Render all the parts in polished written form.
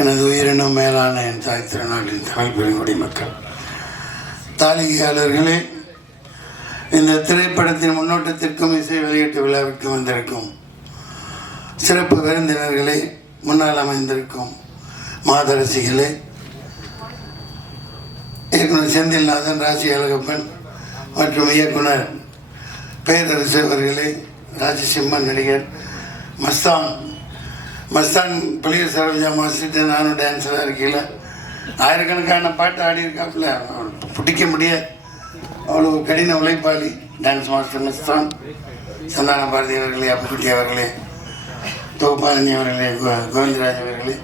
எனது உயிரினும் மேலான என் தாய் திருநாட்டின் தமிழ் பெருங்குடி மக்கள், தாளிகையாளர்களே, இந்த திரைப்படத்தின் முன்னோட்டத்திற்கும் இசை வெளியீட்டு விழாவிற்கும் வந்திருக்கும் சிறப்பு விருந்தினர்களே, முன்னால் அமைந்திருக்கும் மாதரசிகளே, இயக்குனர் செந்தில்நாதன், ராசி அழகப்பன் மற்றும் இயக்குனர் பேரரசு அவர்களே, ராஜசிம்மன் நடிகர் மஸ்தான் புளிய சரோஜா மாஸ்டர்கிட்ட நானும் டான்ஸராக இருக்கையில் ஆயிரக்கணக்கான பாட்டு ஆடியிருக்காப்புல, பிடிக்க முடியாது. அவ்வளோ கடின உழைப்பாளி டான்ஸ் மாஸ்டர் மஸ்தான். சந்தான பாரதி அவர்களே, அப்புக்குட்டி அவர்களே, தொகுப்பாளினி அவர்களே, கோவிந்தராஜ் அவர்களே,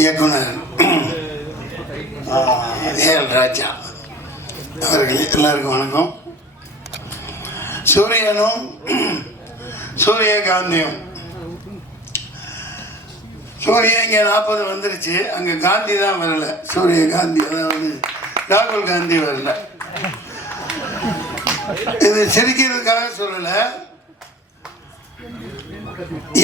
இயக்குனர் ஏஎல் ராஜா அவர்களே, எல்லாருக்கும் வணக்கம். சூரியனும் சூரியகாந்தியும், சூரிய இங்கே 40 வந்துருச்சு, அங்கே காந்தி தான் வரல. சூரியகாந்தி, அதாவது ராகுல் காந்தி வரல. இது சிரிக்கிறதுக்காக சொல்லலை.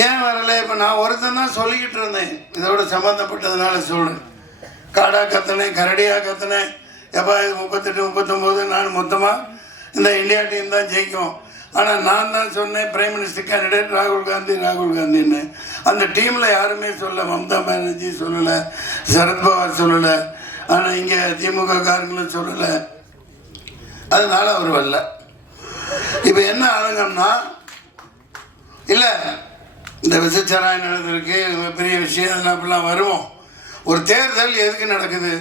ஏன் வரல? இப்போ நான் ஒருத்தன் தான் சொல்லிக்கிட்டு இருந்தேன், இதோட சம்மந்தப்பட்டதுனால சொல்றேன். காடா கத்தினேன், கரடியாக கத்தினேன். எப்போ இது 38 39 நான் மொத்தமாக இந்த இந்தியா டீம் தான் ஜெயிக்கும். ஆனால் நான் தான் சொன்னேன் பிரைம் மினிஸ்டர் கேண்டிடேட் ராகுல் காந்தின்னு. அந்த டீமில் யாருமே சொல்ல, மம்தா பானர்ஜி சொல்லலை, சரத்பவார் சொல்லலை, ஆனால் இங்கே திமுக காரங்களும் சொல்லலை. அதனால அவர் வரல. இப்போ என்ன ஆளுங்கன்னா, இல்லை இந்த விசச்சாராயம் நடந்திருக்கு, பெரிய விஷயம், அதெல்லாம் அப்படிலாம் வருவோம். ஒரு தேர்தல் எதுக்கு நடக்குது?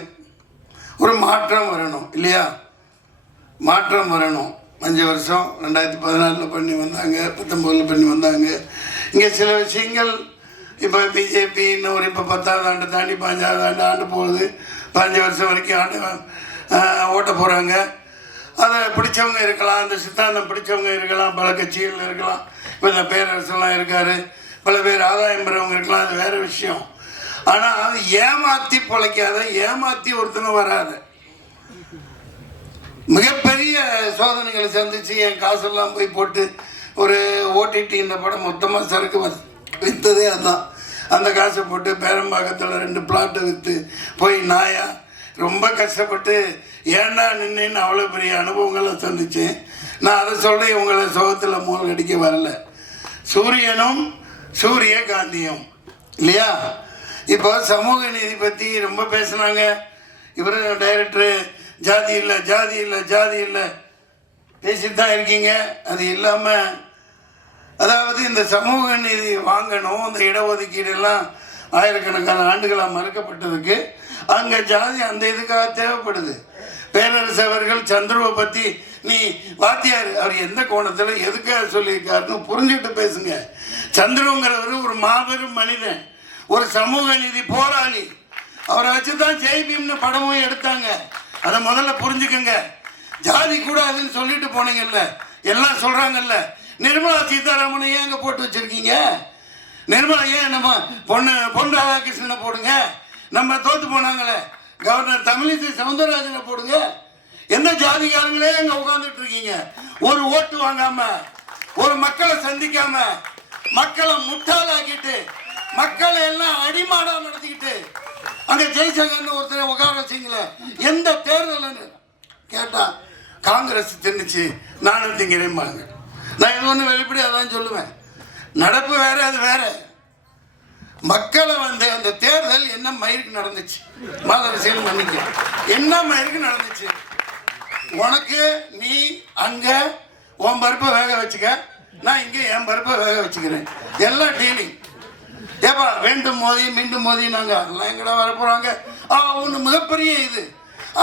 ஒரு மாற்றம் வரணும் இல்லையா? மாற்றம் வரணும். 5 வருஷம் 2014 பண்ணி வந்தாங்க, 19 பண்ணி வந்தாங்க. இங்கே சில விஷயங்கள் இப்போ பிஜேபி இன்னும் இப்போ 10ஆவது ஆண்டு தாண்டி 15ஆவது ஆண்டு போகுது. 15 வருஷம் வரைக்கும் ஓட்ட போகிறாங்க. அதை பிடிச்சவங்க இருக்கலாம், அந்த சித்தாந்தம் பிடிச்சவங்க இருக்கலாம், பல கட்சிகள் இருக்கலாம். இப்போ இந்த பேரரசெல்லாம் இருக்கார், பல பேர் ஆதாயம் பெறவங்க இருக்கலாம், அது வேறு விஷயம். ஆனால் அது ஏமாற்றி பிழைக்காத, ஏமாற்றி ஒருத்தனும் வராது. மிகப்பெரிய சோதனைகளை சந்திச்சு என் காசெல்லாம் போய் போட்டு ஒரு ஓடிடி இந்த படம் மொத்தமாக சரக்கு விற்றதே அதுதான். அந்த காசை போட்டு பேரம்பாக்கத்தில் 2 பிளாட்டை விற்று போய் நாயா ரொம்ப கஷ்டப்பட்டு ஏண்டா நின்னு அவ்வளோ பெரிய அனுபவங்களை சந்தித்தேன். நான் அதை சொல்கிறேன், உங்களை சோகத்தில் மூல் அடிக்க வரல. சூரியனும் சூரியகாந்தியும் இல்லையா? இப்போ சமூக நீதி பற்றி ரொம்ப பேசுனாங்க. இவர் டைரக்டரு ஜாதி இல்லை பேசிட்டு தான் இருக்கீங்க. அது இல்லாமல், அதாவது இந்த சமூக நீதி வாங்கணும், இந்த இடஒதுக்கீடெல்லாம் ஆயிரக்கணக்கான ஆண்டுகளாக மறுக்கப்பட்டதுக்கு அங்கே ஜாதி அந்த இதுக்காக தேவைப்படுது. பேரரசு அவர்கள் சந்துருவை பற்றி நீ வாத்தியார், அவர் எந்த கோணத்தில் எதுக்காக சொல்லியிருக்காருன்னு புரிஞ்சுட்டு பேசுங்க. சந்துருங்கிறவர் ஒரு மாபெரும் மனிதன், ஒரு சமூக நீதி போராளி. அவரை வச்சு தான் ஜெய்பீம்னு படமும் எடுத்தாங்க. அதை முதல்ல புரிஞ்சுக்கங்க. ஜாதி கூடாதுன்னு சொல்லிட்டு போனீங்கல்ல, எல்லாம் சொல்கிறாங்கல்ல. நிர்மலா சீதாராமனை ஏன் அங்கே போட்டு வச்சுருக்கீங்க? நிர்மலா ஏன் நம்ம பொன் ராதாகிருஷ்ணனை போடுங்க. நம்ம தோற்று போனாங்களே கவர்னர் தமிழிசை சவுந்தரராஜனை போடுங்க. எந்த ஜாதிகாரங்களே அங்கே உட்காந்துட்டு இருக்கீங்க? ஒரு ஓட்டு வாங்காமல், ஒரு மக்களை சந்திக்காமல், மக்களை முட்டாளாக்கிட்டு, மக்களை எல்லாம் அடிமாடா நடத்திக்கிட்டு அங்கே ஜெய்சங்கர்னு ஒருத்தரை உட்கார வச்சிங்களே. எந்த தேர்தல்னு கேட்டால் காங்கிரஸ் தின்னுச்சு, நானும் திங்கிறேன்பாங்க. நான் இது ஒன்று வெளிப்படையாக தான் சொல்லுவேன். நடப்பு வேறு, அது வேறு. மக்களை அந்த தேர்தல் என்ன மயிருக்கு நடந்துச்சு, மாதரசியல் மன்னிக்க, என்ன மயிருக்கு நடந்துச்சு? உனக்கு நீ அங்கே உன் பருப்பை வேக வச்சுக்க, நான் இங்கே என் பருப்பை வேக வச்சுக்கிறேன். எல்லாம் டீலிங். ஏப்பா வேண்டும் மோதி மீண்டும் மோதி நாங்கள் அதெல்லாம் எங்கடா வரப்போகிறாங்க. ஒன்று மிகப்பெரிய இது.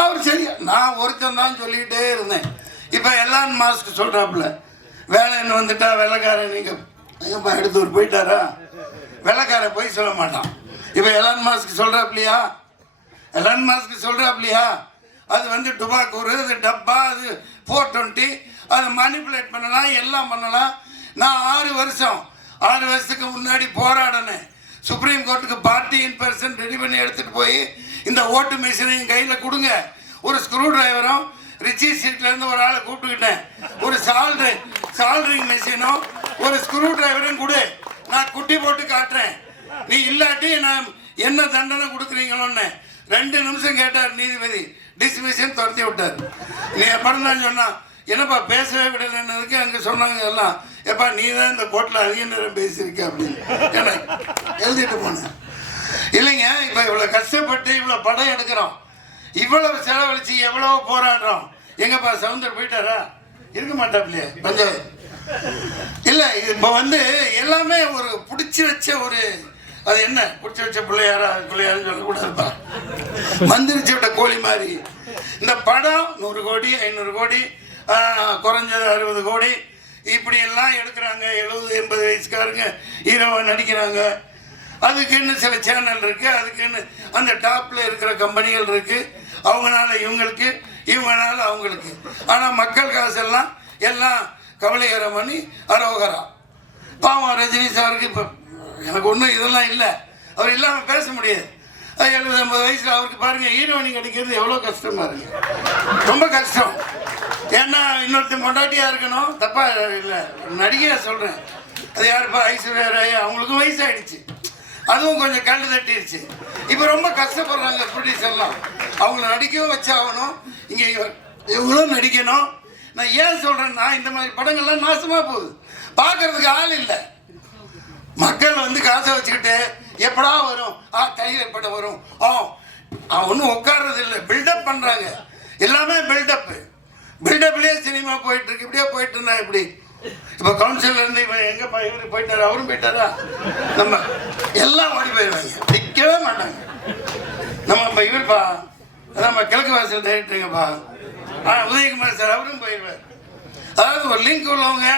அவர் சரி, நான் ஒருத்தன் தான் சொல்லிக்கிட்டே இருந்தேன். இப்போ எலான் மாஸ்க் சொல்கிறாப்புல, வேலைன்னு வந்துட்டா வெள்ளைக்காரன் நீங்கள் எடுத்து ஒரு போயிட்டாரா? வெள்ளைக்காரன் போய் சொல்ல மாட்டான். இப்போ எலான் மாஸ்க் சொல்கிறாப்லையா? அது டுபாக்கூர், அது டப்பா, அது 420, அதை மேனிப்புலேட் பண்ணலாம், எல்லாம் பண்ணலாம். நான் 6 வருஷத்துக்கு முன்னாடி போராடினேன். சுப்ரீம் கோர்ட்டுக்கு பார்ட்டி இன் பர்சன் ரெடி பண்ணி எடுத்துகிட்டு போய் இந்த ஓட்டு மிஷினையும் கையில் கொடுங்க. ஒரு ஸ்க்ரூ டிரைவரும் ரிச்சி ஸ்ட்ரீட்லேருந்து ஒரு ஆளை கூப்பிட்டுக்கிட்டேன். ஒரு சால்ட்ரிங் மிஷினும் ஒரு ஸ்க்ரூ டிரைவரும் கொடு, நான் குட்டி போட்டு காட்டுறேன். நீ இல்லாட்டி நான் என்ன தண்டனை கொடுக்குறீங்களோன்னு 2 நிமிஷம் கேட்டார் நீதிபதி. டிஸ்மிஷன் துரத்தி விட்டார். நீ படம் தான் சொன்னான், என்னப்பா பேசவே விடலைன்னதுக்கு அங்கே சொன்னாங்க எல்லாம், எப்பா நீ தான் இந்த கோர்ட்டில் அதிக நேரம் பேசியிருக்க அப்படின்னு என்ன எழுதிட்டு போனேன். இல்லைங்க, இப்போ இவ்வளோ கஷ்டப்பட்டு இவ்வளோ படம் எடுக்கிறோம், இவ்வளவு செலவழிச்சு எவ்வளோ போராடுறோம். எங்கப்பா சவுந்தர் போயிட்டாரா? இருக்க மாட்டாப்லையே பஞ்சாயத்து இல்லை. இப்போ எல்லாமே ஒரு பிடிச்சி வச்ச ஒரு, அது என்ன பிடிச்சி வச்ச பிள்ளையாருன்னு சொல்லக்கூடாதுப்பா, மந்திரிச்சு விட்ட கோழி மாதிரி. இந்த படம் 100 கோடி 500 கோடி குறைஞ்சது 60 கோடி இப்படியெல்லாம் எடுக்கிறாங்க. 70-80 வயசுக்காரங்க ஹீரோவை நடிக்கிறாங்க. அதுக்குன்னு சில சேனல் இருக்குது, அதுக்குன்னு அந்த டாப்பில் இருக்கிற கம்பெனிகள் இருக்குது. அவங்களால இவங்களுக்கு, இவங்களால அவங்களுக்கு. ஆனால் மக்கள் காசெல்லாம் எல்லாம் கவலைகரம் பண்ணி அரோகரா. பாவம் ரஜினி சாருக்கு இப்போ எனக்கு ஒன்றும் இதெல்லாம் இல்லை, அவர் இல்லாமல் பேச முடியாது. 70-80 வயசில் அவருக்கு பாருங்கள் ஹீரோயினி கிடைக்கிறது எவ்வளோ கஷ்டமாக இருக்குது, ரொம்ப கஷ்டம். ஏன்னா இன்னொருத்தர் மொண்டாட்டியாக இருக்கணும், தப்பாக இல்லை நடிகையாக சொல்கிறேன். அது யாருப்பா ஐஸ்வர்யா ராய், அவங்களுக்கும் வயசாகிடுச்சு, அதுவும் கொஞ்சம் கண்டு தட்டிடுச்சு. இப்போ ரொம்ப கஷ்டப்படுறாங்க ப்ரொடியூசர்லாம், அவங்கள நடிக்கவும் வச்சாகணும், இங்கே இவங்களும் நடிக்கணும். நான் ஏன் சொல்கிறேன்னா இந்த மாதிரி படங்கள்லாம் நாசமாக போகுது, பார்க்கறதுக்கு ஆள் இல்லை. மக்கள் காசை வச்சுக்கிட்டு எப்படா வரும், கையில் படம் வரும், ஒன்றும் உட்கார்றது இல்லை, பில்டப் பண்ணுறாங்க. எல்லாமே பில்டப்லேயே சினிமா போயிட்டு இருக்கு. இப்படியே போயிட்டு இருந்தா எப்படி? இப்போ கவுன்சிலர் இருந்து இப்போ எங்கேப்பா இவரு போயிட்டாரு, அவரும் போயிட்டாரா, நம்ம எல்லாம் ஓடி போயிடுவாங்க, நிற்கவே மாட்டாங்க. நம்ம இப்போ இவருப்பா நம்ம கிழக்கு வாசல் டைரக்டருங்கப்பா உதயகுமார் சார், அவரும் போயிடுவார். அதாவது ஒரு லிங்க் உள்ளவங்க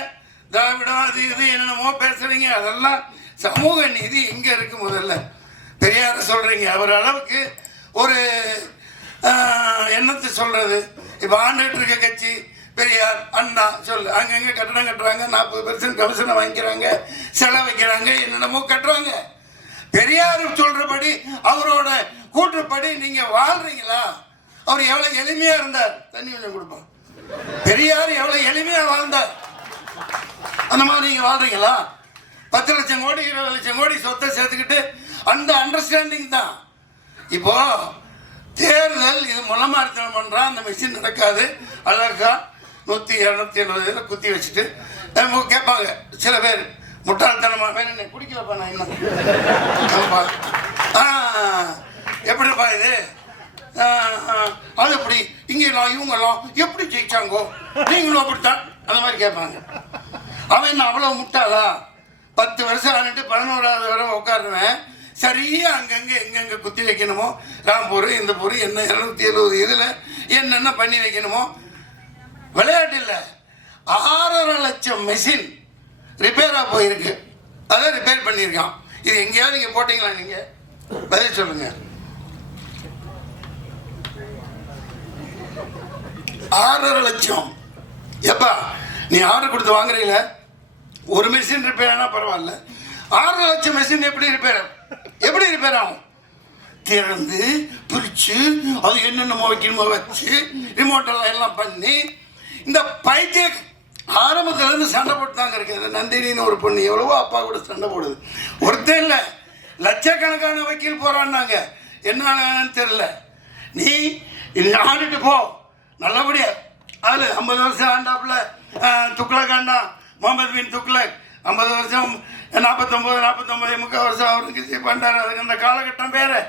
திராவிடம் அது இது என்னென்னமோ பேசுறீங்க, அதெல்லாம் சமூக நீதி இங்கே இருக்கு. முதல்ல பெரியார சொல்றீங்க, அவர் அளவுக்கு ஒரு என்னத்தை சொல்றது. இப்போ ஆண்டுகிட்டு இருக்க கட்சி பெரியார் அண்ணா சொல்லு, அங்கங்கே கட்டடம் கட்டுறாங்க, 40% கமிஷனை வாங்கிக்கிறாங்க, செலவு வைக்கிறாங்க, என்னென்னமோ கட்டுறாங்க. பெரியார் சொல்றபடி அவரோட கூற்றுப்படி நீங்க வாழ்றீங்களா? அவர் எவ்வளவு எளிமையா இருந்தார், தண்ணி கொஞ்சம் கொடுப்போம். பெரியார் எவ்வளவு எளிமையா வாழ்ந்தார், அந்த மாதிரி நீங்க வாழ்றீங்களா? 10 லட்சம் கோடி 20 லட்சம் கோடி சொத்தை சேர்த்துக்கிட்டு அந்த அண்டர்ஸ்டாண்டிங் தான். இப்போ தேர்தல் இது முளமாரித்தனம் பண்றா, அந்த மிஷின் நடக்காது. அழகா 100-270 குத்தி வச்சுட்டு கேட்பாங்க சில பேர், முட்டாள்தனமா வேணும் குடிக்கலப்பா நான் இன்னும் எப்படிப்பா இது, அது எப்படி இங்கெல்லாம் இவங்கெல்லாம் எப்படி ஜெயிச்சாங்கோ, நீங்களும் அப்படித்தான், அந்த மாதிரி கேட்பாங்க. அவன் என்ன அவ்வளோ முட்டாளா? 10 வருஷம் ஆனிட்டு 11ஆவது வரை உட்காருவேன், சரியா அங்கங்கே எங்கெங்கே குத்தி வைக்கணுமோ, ராம்பூர் இந்த பூர் என்ன 270 இதில் என்னென்ன பண்ணி வைக்கணுமோ. விளையாட்டு இல்லை, 6.5 லட்சம் மெஷின் ரிப்பேராக போயிருக்கு, அதை ரிப்பேர் பண்ணியிருக்கான். இது எங்கேயாவது நீங்கள் போட்டிங்களா? நீங்கள் பதில் சொல்லுங்க. 6.5 லட்சம். எப்பா நீ ஆர்டர் கொடுத்து வாங்குறீங்கள, ஒரு மிஷின் ரிப்பேர் ஆனால் பரவாயில்ல, 6.5 லட்சம் மெஷின் எப்படி ரிப்பேர் ஆகும்? திறந்து பிரித்து அது என்னென்னமோ வைக்கணுமோ வச்சு ரிமோட்டெல்லாம் எல்லாம் பண்ணி, இந்த பைத்திய ஆரம்பத்துலேருந்து சண்டை போட்டு தாங்க இருக்கு. நந்தினின்னு ஒரு பொண்ணு எவ்வளவோ அப்பா கூட சண்டை போடுது, ஒருத்தர் இல்லை லட்சக்கணக்கான வக்கீல் போகிறான்னாங்க, என்னன்னு தெரியல. நீ ஆடிட்டு போ நல்லபடியா. அது 50 வருஷம் ஆண்டாப்புல துக்ளக் ஆண்டா, முகமது பின் துக்ளக் 50 வருஷம் 49 முக்கால் வருஷம் அவருக்கு பண்ணார். அதுக்கு அந்த காலகட்டம் வேறு.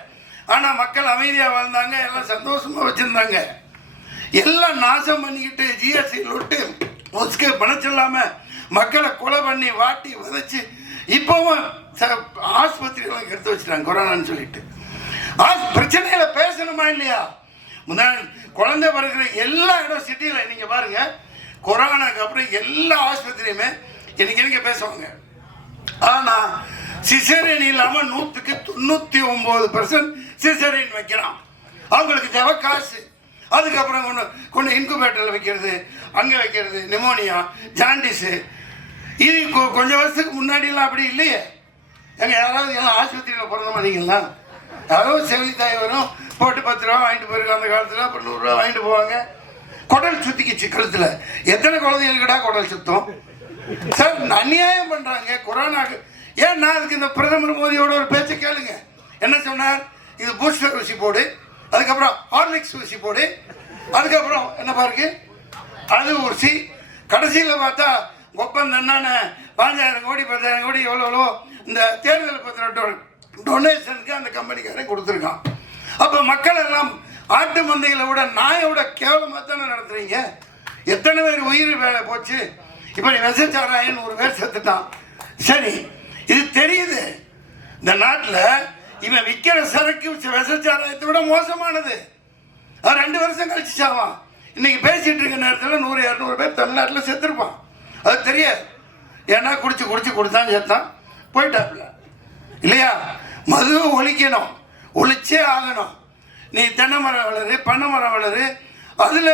ஆனால் மக்கள் அமைதியாக வாழ்ந்தாங்க, எல்லாம் சந்தோஷமாக வச்சுருந்தாங்க. எல்லாம் நாசம் பண்ணிக்கிட்டு ஜிஎஸ்டி லொட்டு மொஸ்க்கு பணச்சில்லாமல் மக்களை கொலை பண்ணி வாட்டி வதைச்சு இப்போவும் ஆஸ்பத்திரிகளும் எடுத்து வச்சுட்டாங்க கொரோனான்னு சொல்லிட்டு. பிரச்சனைகளை பேசணுமா இல்லையா? குழந்தை பிறகுற எல்லா இடம் சிட்டியில் நீங்கள் பாருங்கள், கொரோனாக்கு அப்புறம் எல்லா ஆஸ்பத்திரியுமே எனக்கு பேசுவாங்க. ஆனால் சிசேரியன் இல்லாமல் 100க்கு 99% சிசேரியன் வைக்கிறான். அவங்களுக்கு தேவை காசு. அதுக்கப்புறம் கொண்டு இன்குபேட்டரில் வைக்கிறது, அங்கே வைக்கிறது, நிமோனியா, ஜாண்டிஸு. இது கொஞ்சம் வருஷத்துக்கு முன்னாடியெல்லாம் அப்படி இல்லையே. எங்கள் யாராவது எல்லாம் ஆஸ்பத்திரியில் பிறந்த மாட்டீங்களா? யாராவது செவிலித்தாய் வரும், போட்டு 10 ரூபா வாங்கிட்டு போயிருக்கோம் அந்த காலத்தில், அப்புறம் 100 ரூபா வாங்கிட்டு போவாங்க. குடல் சுத்திக்கிச்சு கழுத்தில். எத்தனை குழந்தைகளுக்குடா குடல் சுத்தம்? சார் அநியாயம் பண்ணுறாங்க. கொரோனாக்கு ஏன்னா அதுக்கு இந்த பிரதமர் மோடியோட ஒரு பேச்சை கேளுங்க. என்ன சொன்னார்? இது பூஸ்டர் ஊசி போடு, அதுக்கப்புறம் ஹார்லிக்ஸ் ஊசி போடு, அதுக்கப்புறம் என்ன பாருக்கு அது ஊசி, கடைசியில் பார்த்தா ஒப்பந்தம் என்னென்ன 5000 கோடி 10,000 கோடி எவ்வளோ இந்த தேர்தல் பத்திர டொனேஷனுக்கு அந்த கம்பெனிக்காரன் கொடுத்துருக்கான். அப்போ மக்கள் எல்லாம் ஆட்டு மந்தைகளை விட நாயோட கேவலமாக தானே நடத்துறீங்க. எத்தனை பேர் உயிர் வேலை போச்சு. இப்படி விசச்சாராயன் 100 பேர் செத்துட்டான். சரி, இது தெரியுது. இந்த நாட்டில் இவன் விற்கிற சரக்கு விசச்சாராயத்தை விட மோசமானது. அவன் 2 வருஷம் கழிச்சு சாவான். இன்னைக்கு பேசிட்டு இருக்க நேரத்தில் 100-200 பேர் தமிழ்நாட்டில் செத்துருப்பான். அது தெரியாது. ஏன்னா குடிச்சு கொடுத்தான் செத்தான் போயிட்டாப்புல இல்லையா. மது ஒழிக்கணும், ஒழிச்சே ஆகணும். நீ தென்னை மரம் வளரு, பண்ணை மரம் வளரு, அதில்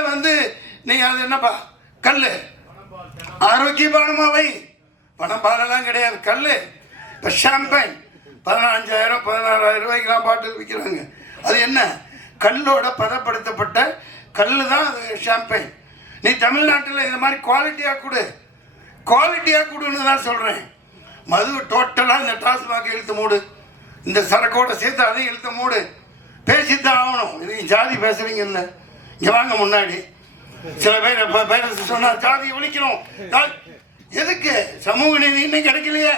நீ அது என்னப்பா கல் ஆரோக்கியமானமாவை, பணம் பாலெல்லாம் கிடையாது கல். இப்போ ஷாம்பைன் 15,000 16,000 ரூபாய்க்கெல்லாம் பாட்டில் விற்கிறாங்க. அது என்ன? கல்லோட பதப்படுத்தப்பட்ட கல் தான் அது ஷாம்பைன். நீ தமிழ்நாட்டில் இந்த மாதிரி குவாலிட்டியாக கொடுன்னு தான் சொல்கிறேன். மது டோட்டலாக இந்த டாஸ்மாக் இழுத்து மூடு, இந்த சரக்கோட சேர்த்து அதையும் இழுத்து மூடு. பேசித்தான் ஆகணும். இது ஜாதி பேசுறீங்கல்ல, இங்கே வாங்க முன்னாடி. சில பேர் சொன்னார் ஜாதி ஒழிக்கணும். எதுக்கு? சமூக நீதி இன்னும் கிடைக்கலையே.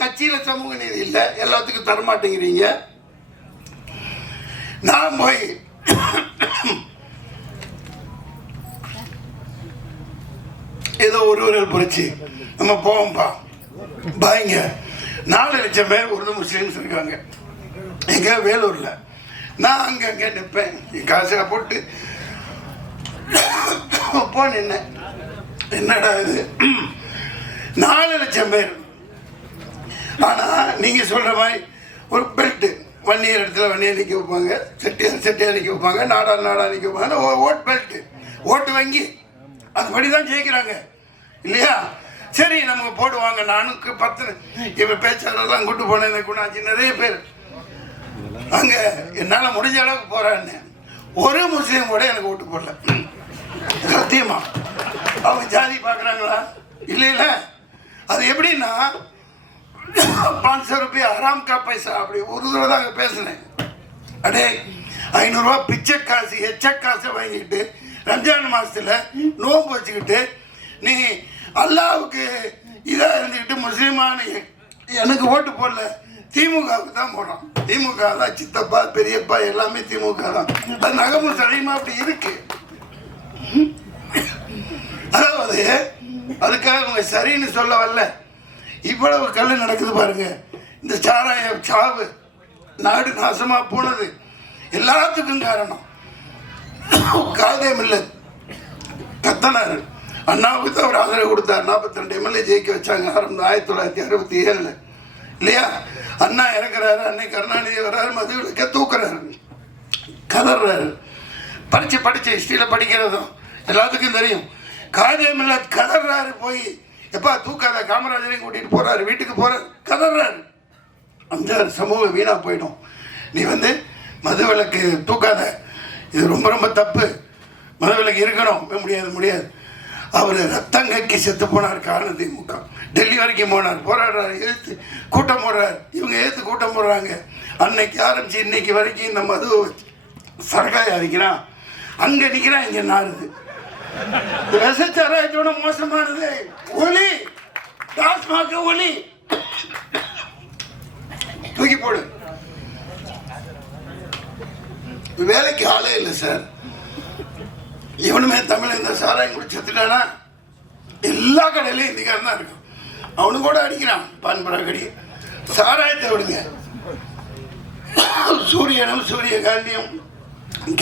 கட்சியில் சமூக நீதி இல்லை, எல்லாத்துக்கும் தரமாட்டேங்கிறீங்க. நான் போய் ஏதோ ஒரு புரட்சி நம்ம போவோம்பா பாய்ங்க. 4 லட்சம் பேர் உருது முஸ்லீம்ஸ் இருக்காங்க எங்க வேலூர்ல. நான் அங்கே நிற்பேன், என் காசுல போட்டு நின்ன. என்னடா இது 4 லட்சம் பேர். ஆனா நீங்க சொல்ற மாதிரி ஒரு பெல்ட் வன்னியர் இடத்துல வன்னியர் நிற்க வைப்பாங்க, செட்டியார் நிற்க வைப்பாங்க, நாடா நிற்க வைப்பாங்க. ஓட் பெல்ட், ஓட்டு வங்கி, அதுபடி தான் ஜெயிக்கிறாங்க இல்லையா. சரி, நமக்கு போடுவாங்க. நானுக்கு 10 இப்போ பேச்சாளர்லாம் கூட்டு போனேன் குணாச்சி நிறைய பேர் அங்கே என்னால் முடிஞ்ச அளவுக்கு போகிறான்னு. ஒரு முஸ்லீம் கூட எனக்கு ஓட்டு போடல. சத்தியமா அவங்க ஜாதி பார்க்குறாங்களா? இல்லை. அது எப்படின்னா 500 ரூபாய் ஆராம் கா பைசா அப்படி ஒரு தடவை தான் அங்கே பேசினேன். அடே 500 ரூபா பிச்சை காசு எச்ச காசை வாங்கிட்டு ரம்ஜான் மாதத்தில் நோன்பு வச்சுக்கிட்டு நீ அல்லாவுக்கு இதாக இருந்துக்கிட்டு முஸ்லீமான எனக்கு ஓட்டு போடல, திமுகவுக்கு தான் போடுறோம். திமுக தான் சித்தப்பா பெரியப்பா எல்லாமே திமுக தான். அது நகமும் சடையுமா அப்படி இருக்கு. அதாவது அதுக்காக அவங்க சரின்னு சொல்ல வரல. இவ்வளவு கல் நடக்குது பாருங்க. இந்த சாராய சாவு, நாடு நாசமா போனது எல்லாத்துக்கும் காரணம் காதே மில்லத் கத்தனார். அண்ணாவுக்கு தான் அவர் ஆதரவு கொடுத்தார். 42 எம்எல்ஏ ஜெயிக்க வச்சாங்க 1967 இல்லையா. அண்ணா இறக்குறாரு, அன்னை கருணாநிதி வர்றாரு, மதுவிலக்க தூக்குறாரு, கதறாரு. படிச்சு ஹிஸ்டரியில் படிக்கிறதும் எல்லாத்துக்கும் தெரியும். காதே மில்லத் கதறாரு. போய் எப்பா தூக்காத, காமராஜரையும் கூட்டிகிட்டு போகிறாரு, வீட்டுக்கு போகிறார், கதறாரு. அந்த சமூகம் வீணாக போயிடும். நீ மதுவிலக்கு தூக்காத, இது ரொம்ப தப்பு, மதுவிலக்கு இருக்கணும். முடியாது. அவர் ரத்தங்கக்கி செத்து போனார் காரணம் திமுக. டெல்லி வரைக்கும் போனார், போராடுறாரு, எதிர்த்து கூட்டம் போடுறாரு. இவங்க எதிர்த்து கூட்டம் போடுறாங்க. அன்னைக்கு ஆரம்பிச்சு இன்னைக்கு வரைக்கும் இந்த மது சரக்காய் அடிக்கிறான், அங்கே நிற்கிறான், இங்கே நாடுது. விசச்சாராயத்தோட மோசமானது ஒலி, டாஸ்மாக் ஒலி, தூக்கி போடு. வேலைக்கு ஆளே இல்லை சார். இவனுமே தமிழ் இந்த சாராயம் குடி செத்துட்டானா எல்லா கடையிலையும் இந்திக்காரன் தான் இருக்கும். அவனு கூட அடிக்கிறான் பான்பரா கடி. சாராயத்தை விடுங்க. சூரியனும் சூரியகாந்தியும்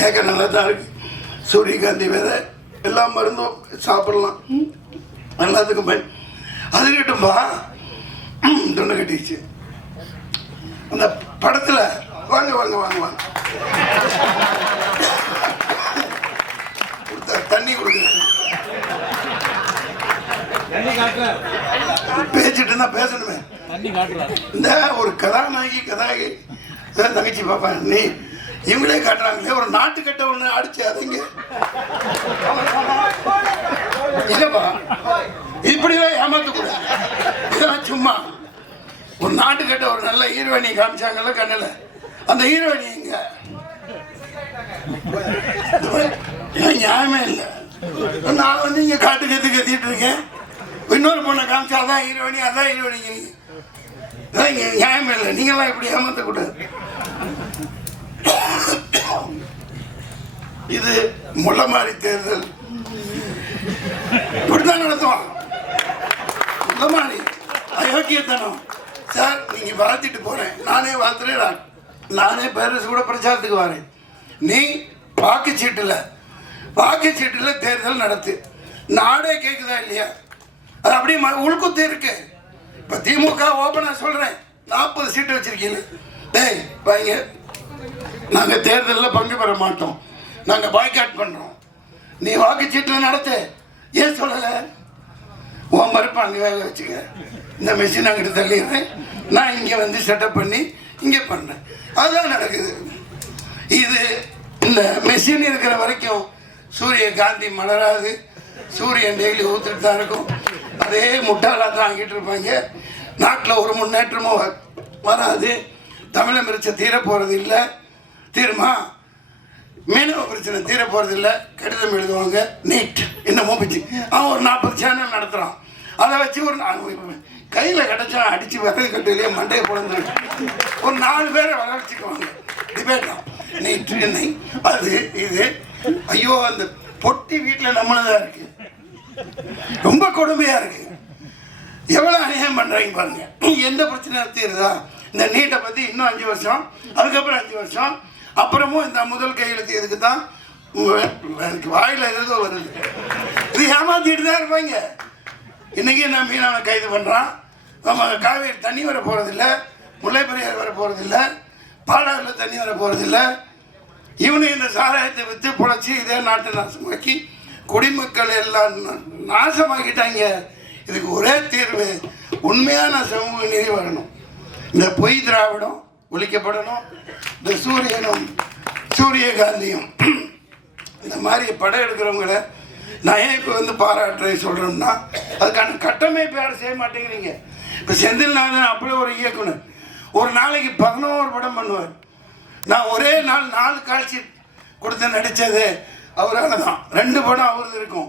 கேட்க நல்லா தான் இருக்கு. சூரியகாந்தி விதை எல்லா மருந்தும் சாப்பிடலாம், எல்லாத்துக்கும் பயன். அது கிட்டும்பா தொண்டை கட்டிடுச்சு. அந்த படத்தில் வாங்க தண்ணி கொடுக்குறேன். பேசிட்டு இருந்தா பேசணுமே. இந்த ஒரு கதாநாயகி தங்கச்சி பாப்பா நீ இவங்களே காட்டுறாங்களே. ஒரு நாட்டுக்கட்ட ஒண்ணு அடிச்சு அதுங்க இல்லப்பா இப்படிலாம் ஏமாத்தக்கூடாது. இதெல்லாம் சும்மா ஒரு நாட்டுக்கிட்ட ஒரு நல்ல ஹீரோயினி காமிச்சாங்கல்ல கண்ணில், அந்த ஹீரோயினி எங்க நியாயமே இல்லை. நான் வந்து இங்கே காட்டு கத்திட்டு இருக்கேன், இன்னொரு பொண்ணை காமிச்சா அதான் ஹீரோயினி அதான் ஹீரோயினிங்க. இதான் இங்கே நியாயமே இல்லை. நீங்களாம் இப்படி ஏமாற்றக்கூடாது. இது முள்ளமாரி தேர்தல் இப்படிதான் நடத்துவான். முள்ளமாரி அயோக்கியத்தனம். சார் நீங்க வாழ்த்திட்டு போறேன், நானே வாழ்த்துறேன், நானே பேரரசு கூட பிரச்சாரத்துக்கு வரேன். நீ வாக்குச்சீட்டுல தேர்தல் நடத்து. நாடே கேட்குதா இல்லையா? அது அப்படியே உள்குத்து இருக்கு. இப்போ திமுக ஓப்பனா சொல்றேன், 40 சீட்டு வச்சிருக்கீங்க. டேய் வாங்க, நாங்கள் தேர்தலில் பங்கு பெற மாட்டோம், நாங்கள் பாய்காட் பண்றோம். நீ வாக்குச்சீட்டில் நடத்து. ஏன் சொல்லலை? உன் மறுப்பு அங்கே வேக வச்சுக்க. இந்த மெஷின் அங்கிட்டு தள்ளிடுறேன், நான் இங்கே வந்து செட்டப் பண்ணி இங்கே பண்ணேன். அதுதான் நடக்குது. இது இந்த மெஷின் இருக்கிற வரைக்கும் சூரியகாந்தி மலராது. சூரியன் டெய்லி ஊத்துட்டு தான் இருக்கும். அதே முட்டாளாக தான் ஆகிட்டு இருப்பாங்க. நாட்டில் ஒரு முன்னேற்றமும் வராது. தமிழை பிரச்சனை தீர போகிறது இல்லை. தீருமா? மீனவ பிரச்சனை தீர போகிறது இல்லை. கடிதம் எழுதுவாங்க, நீட் இன்னமும் பிச்சு. அவன் ஒரு 40 சேனல் நடத்துகிறான். அதை வச்சு ஒரு கையில் கிடச்சா அடித்து விறகு கட்டையிலேயே மண்டையை பிறந்து ஒரு 4 பேரை வர வச்சுக்குவாங்க. டிபேட்டும் நீட் என்னை அது இது. ஐயோ, அந்த பொட்டி வீட்டில் நம்மளதான் இருக்கு. ரொம்ப கொடுமையாக இருக்கு. எவ்வளோ அநியாயம் பண்ணுறாங்க பாருங்க. எந்த பிரச்சனை தீருதா? இந்த நீட்டை பற்றி இன்னும் 5 வருஷம், அதுக்கப்புறம் 5 வருஷம், அப்புறமும் இந்த முதல் கையெழுத்து இதுக்கு தான் வாயில் ஏதோ வருது. இது ஏமாத்திட்டு தான் இருப்பாங்க. இன்றைக்கி நான் மீனவனை கைது பண்ணுறான். நம்ம காவேரி தண்ணி வர போகிறதில்ல, முல்லை பெரியார் வர போகிறதில்ல, பாலாறில் தண்ணி வர போகிறதில்ல. இவனு இந்த சாராயத்தை விற்று பொழைச்சி இதே நாட்டை நாசமாக்கி குடிமக்கள் எல்லாம் நாசமாக்கிட்டாங்க. இதுக்கு ஒரே தீர்வு, உண்மையான சமூக நீதி வரணும். இந்த பொய் திராவிடம் ஒழிக்கப்படணும். இந்த சூரியகாந்தியும் இந்த மாதிரி படம் எடுக்கிறவங்களை நான் ஏன் இப்போ வந்து பாராட்டுறேன் சொல்கிறேன்னா, அதுக்கான கட்டமைப்பு யாரும் செய்ய மாட்டேங்கிறீங்க. இப்போ செந்தில்நாதன் அப்படியே ஒரு இயக்குனர் ஒரு நாளைக்கு 11 படம் பண்ணுவார். நான் ஒரே நாள் 4 காட்சி கொடுத்து நடித்தது அவரால் தான். 2 படம் அவரது இருக்கும்.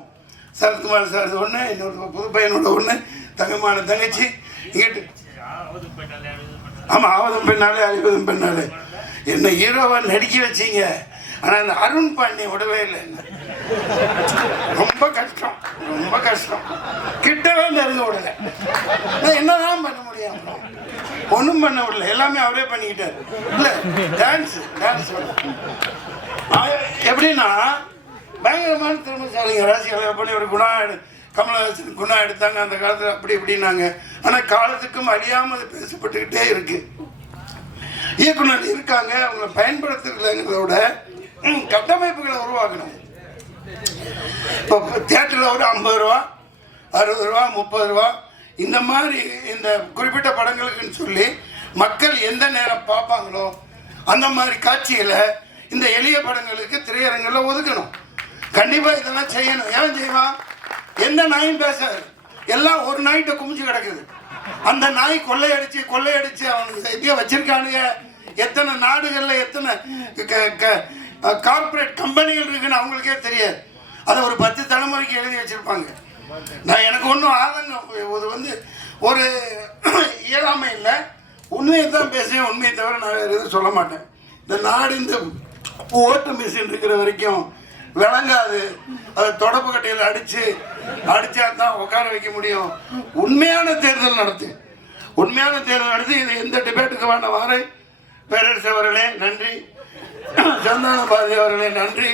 சரத்குமார் சார் ஒன்று, இன்னொரு புது பையனோட ஒன்று, தங்கமான தங்கச்சி. இங்கிட்டு ஆமாம், ஆவதும் பெண்ணாலே அழிவதும் பெண்ணாலே என்ன ஹீரோவை நடிக்க வச்சிங்க. ஆனால் அந்த அருண் பாண்டியன் விடவே இல்லை. ரொம்ப கஷ்டம், ரொம்ப கஷ்டம். கிட்டவே நெருங்க விடலை. என்னதான் பண்ண முடியும்? ஒன்றும் பண்ண விடல, எல்லாமே அவரே பண்ணிக்கிட்டார். இல்லை டான்ஸ் எப்படின்னா பயங்கரமான திறமைசாலிங்க. ராசிகளை பண்ணி ஒரு கமலஹாசன் குணா எடுத்தாங்க அந்த காலத்தில், அப்படி இப்படின்னாங்க. ஆனால் காலத்துக்கும் அழியாமல் பேசப்பட்டுக்கிட்டே இருக்கு. இயக்குனர் இருக்காங்க, அவங்களை பயன்படுத்துறதுங்கிறத விட கட்டமைப்புகளை உருவாக்கணும். இப்போ தியேட்டரில் ஒரு 50 ரூபா, 60 ரூபா, 30 ரூபா இந்த மாதிரி இந்த குறிப்பிட்ட படங்களுக்குன்னு சொல்லி மக்கள் எந்த நேரம் பார்ப்பாங்களோ அந்த மாதிரி காட்சிகளை இந்த எளிய படங்களுக்கு திரையரங்கில் ஒதுக்கணும். கண்டிப்பாக இதெல்லாம் செய்யணும். ஏன் செய்வான்? எந்த நாயும் பேசாது, எல்லாம் ஒரு நாய்கிட்ட குமிச்சு கிடக்குது. அந்த நாய் கொள்ளையடிச்சு அவனுக்கு எப்படியோ வச்சிருக்கானுங்க. எத்தனை நாடுகளில் எத்தனை கார்பரேட் கம்பெனிகள் இருக்குன்னு அவங்களுக்கே தெரியாது. அதை ஒரு 10 தலைமுறைக்கு எழுதி வச்சிருப்பாங்க. நான் எனக்கு ஒன்றும் ஆதங்கம், இது வந்து ஒரு இயலாமை இல்லை. உண்மையை தான் பேசுவேன், உண்மையை தவிர நான் எதுவும் சொல்ல மாட்டேன். இந்த நாடு இந்த ஓட்டு மிஷின் இருக்கிற வரைக்கும் விளங்காது. அதை தொடப்பு கட்டையில் அடிச்சா தான் உட்கார வைக்க முடியும். உண்மையான தேர்தல் நடத்து, இது எந்த டிபேட்டுக்கு வேண்ட வாரேன். பேரரசு அவர்களே நன்றி, சந்தான பாரதி அவர்களே நன்றி.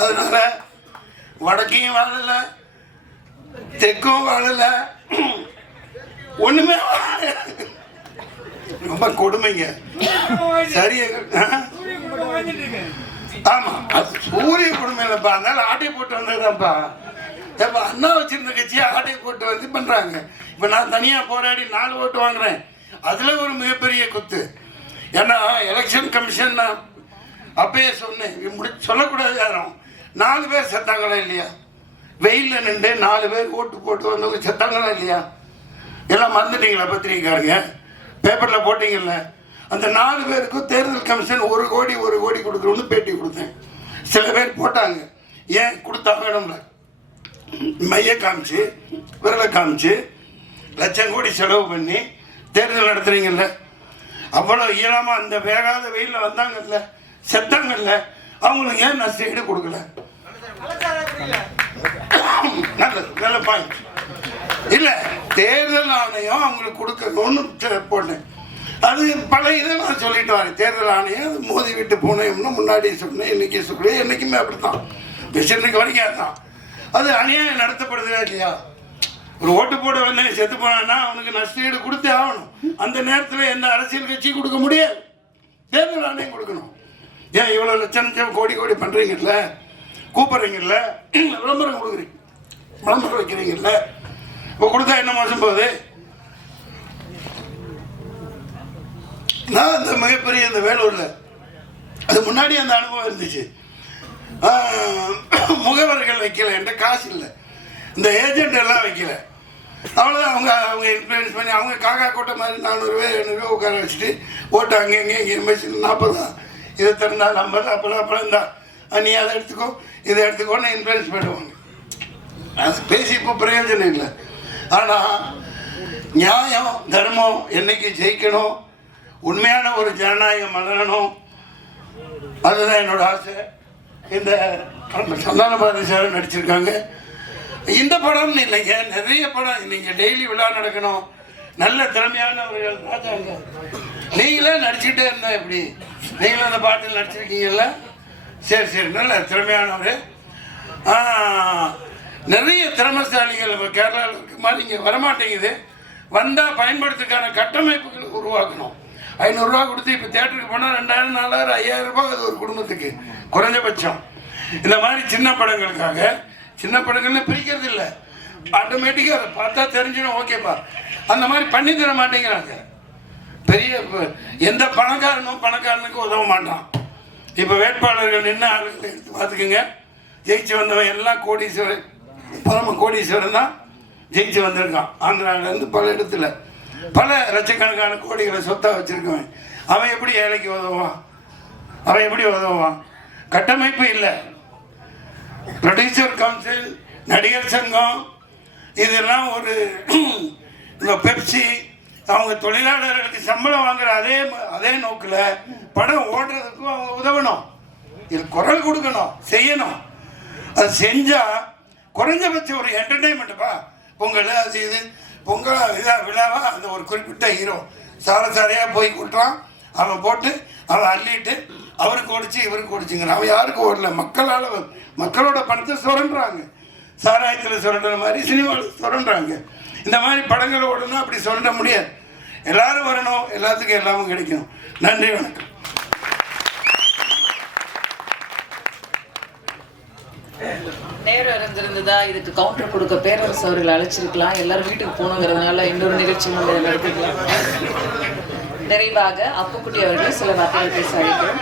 அதனால வடக்கையும் வாழல, தெற்கும் வாழல, ஒண்ணுமே ரொம்ப கொடுமைங்க. சரியா? ஆமா, அது சூரிய கொடுமை இல்லப்பா. அதனால ஆட்டை போட்டு வந்ததுதான்ப்பா. இப்ப அண்ணா வச்சிருந்த கட்சியை ஆட்டை போட்டு வந்து பண்றாங்க. இப்ப நான் தனியா போராடி 4 ஓட்டு வாங்குறேன். அதுல ஒரு மிகப்பெரிய குத்து. ஏன்னா எலெக்ஷன் கமிஷன் நான் அப்பயே சொன்னேன், சொல்லக்கூடாது. யாரும் 4 பேர் செத்தாங்களா இல்லையா? வெயிலில் நின்று 4 பேர் ஓட்டு போட்டு வந்தவங்க செத்தாங்களா இல்லையா? எல்லாம் மறந்துட்டீங்களா? பத்திரிக்கைக்காரங்க பேப்பரில் போட்டிங்கல்ல. அந்த 4 பேருக்கும் தேர்தல் கமிஷன் 1 கோடி கொடுக்குறோன்னு பேட்டி கொடுத்தேன். சில பேர் போட்டாங்க, ஏன் கொடுத்தா வேணும்ல, மைய காமிச்சு விரலை காமிச்சு லட்சம் கோடி செலவு பண்ணி தேர்தல் நடத்துறீங்கல்ல. அவ்வளோ இயலாமல் அந்த வேகாத வெயிலில் வந்தாங்கல்ல, செத்தாங்கல்ல, அவங்களுக்கு ஏன் நஷ்டஈடு கொடுக்கல? நல்ல பாயிண்ட் இல்லை. தேர்தல் ஆணையம் அவங்களுக்கு கொடுக்கணும்னு போட்டேன். அது பல இதை நான் சொல்லிட்டு வரேன். தேர்தல் ஆணையம் அது மோதி விட்டு போனேன்னு முன்னாடி சொன்னேன், இன்னைக்கு சொல்லுவேன், என்றைக்குமே அப்படித்தான், இன்னைக்கு வரைக்கும் அதுதான். அது அநியாயம் நடத்தப்படுதா இல்லையா? ஒரு ஓட்டு போட வந்து செத்து போனான்னா அவனுக்கு நஷ்டஈடு கொடுத்தே ஆகணும். அந்த நேரத்தில் எந்த அரசியல் கட்சி கொடுக்க முடியாது, தேர்தல் ஆணையம் கொடுக்கணும். ஏன் இவ்வளோ லட்சம் கோடி பண்ணுறீங்கல்ல, கூப்பிட்றீங்கல்ல, விளம்பரம் கொடுக்குறீங்க, விளம்பரம் வைக்கிறீங்கல்ல, இப்போ கொடுத்தா என்ன மோசம் போகுது? நான் அந்த மிகப்பெரிய இந்த வேலூரில் அது முன்னாடி அந்த அனுபவம் இருந்துச்சு. முகவர்கள் வைக்கல, என்கிட்ட காசு இல்லை, இந்த ஏஜென்ட் எல்லாம் வைக்கல. அவ்வளோதான். அவங்க இன்ஃப்ளூயன்ஸ் பண்ணி அவங்க காக்கா கோட்டை மாதிரி 400 ரூபா 700 ரூபா உட்கார வச்சுட்டு ஓட்டு அங்கே இங்கே எம்எஸ்சி 40 இதை திறந்தால் 50 அப்போலாம் இருந்தா நீ அதை எடுத்துக்கோ இதை எடுத்துக்கோன்னு இன்ஃப்ளூயன்ஸ் பண்ணுவாங்க. அது பேசி இப்போ பிரயோஜனம் இல்லை. ஆனால் நியாயம் தர்மம் என்னைக்கு ஜெயிக்கணும், உண்மையான ஒரு ஜனநாயகம் மலரணும், அதுதான் என்னோட ஆசை. இந்த சந்தான பாரதி சார் நடிச்சிருக்காங்க. இந்த படம்னு இல்லைங்க, நிறைய படம். நீங்கள் டெய்லி விழா நடக்கணும், நல்ல திறமையானவர்கள் ராஜாங்க. நீங்களே நடிச்சுக்கிட்டே இருந்தா எப்படி? நீங்களும் அந்த பாட்டில் நடிச்சிருக்கீங்கல்ல, சரி நல்ல திறமையானவர். நிறைய திறமைசாலிகள் இப்போ கேரளாவில் இருக்க மாதிரி இங்கே வரமாட்டேங்குது. வந்தால் பயன்படுத்துக்கான கட்டமைப்புகளை உருவாக்கணும். 500 ரூபா கொடுத்து இப்போ தேட்டருக்கு போனால் 2000 4000 5000 ரூபாய் அது ஒரு குடும்பத்துக்கு குறைஞ்சபட்சம். இந்த மாதிரி சின்ன படங்களுக்காக, சின்ன படங்கள்னு பிரிக்கிறது இல்லை, ஆட்டோமேட்டிக்காக அதை பார்த்தா தெரிஞ்சிடும், ஓகேப்பா, அந்த மாதிரி பண்ணி தர மாட்டேங்கிறாங்க. பெரிய எந்த பணக்காரனுக்கு உதவ மாட்டான். இப்போ வேட்பாளர்கள் நின்று ஆளுகளை எடுத்து பார்த்துக்குங்க, ஜெயிச்சு வந்தவன் எல்லாம் கோடீஸ்வரன், பரம கோடீஸ்வரன் தான் ஜெயிச்சு வந்திருக்கான். ஆந்திராவிலேருந்து பல இடத்துல பல லட்சக்கணக்கான கோடிகளை சொத்தாக வச்சுருக்கவன். அவன் எப்படி ஏழைக்கு உதவுவான்? அவன் எப்படி உதவுவான்? கட்டமைப்பு இல்லை. ப்ரொடியூசர் கவுன்சில், நடிகர் சங்கம், இதெல்லாம் ஒரு இந்த பெப்சி, அவங்க தொழிலாளர்களுக்கு சம்பளம் வாங்குற அதே நோக்கில் படம் ஓடுறதுக்கும் அவங்க உதவணும், இது குரல் கொடுக்கணும், செய்யணும். அது செஞ்சால் குறைஞ்சபட்சம் ஒரு என்டர்டெயின்மெண்ட்டுப்பா. பொங்கல் அது இது பொங்கல் இதாக விழாவாக அந்த ஒரு குறிப்பிட்ட ஹீரோ சாரையாக போய் கூட்டுறான், அவன் போட்டு அவன் அள்ளிட்டு அவருக்கு ஓடிச்சு இவருக்கு ஓடிச்சுங்கிறான். அவன் யாருக்கு ஓடல, மக்களோட பணத்தை சுரண்டுறாங்க. சாராயத்தில் சுரண்டுற மாதிரி சினிமாவில் சுரண்டுறாங்க. இந்த மாதிரி படங்களை ஓடணும், அப்படி சுரண்ட முடியாது. எல்லாரும் வரணும், எல்லாத்துக்கும் எல்லாமும் கிடைக்கும். நன்றி, வணக்கம். நேரம் இருந்திருந்ததா இதுக்கு கவுண்டர் கொடுக்க பேரரசு அவர்கள் அழைச்சிருக்கலாம். எல்லாரும் வீட்டுக்கு போகணுங்கிறதுனால இன்னொரு நிகழ்ச்சி நடத்திக்கலாம். நிறைவாக அப்புக்குட்டி அவர்கள் சில வார்த்தைகள் பேச அழைக்கிறோம்.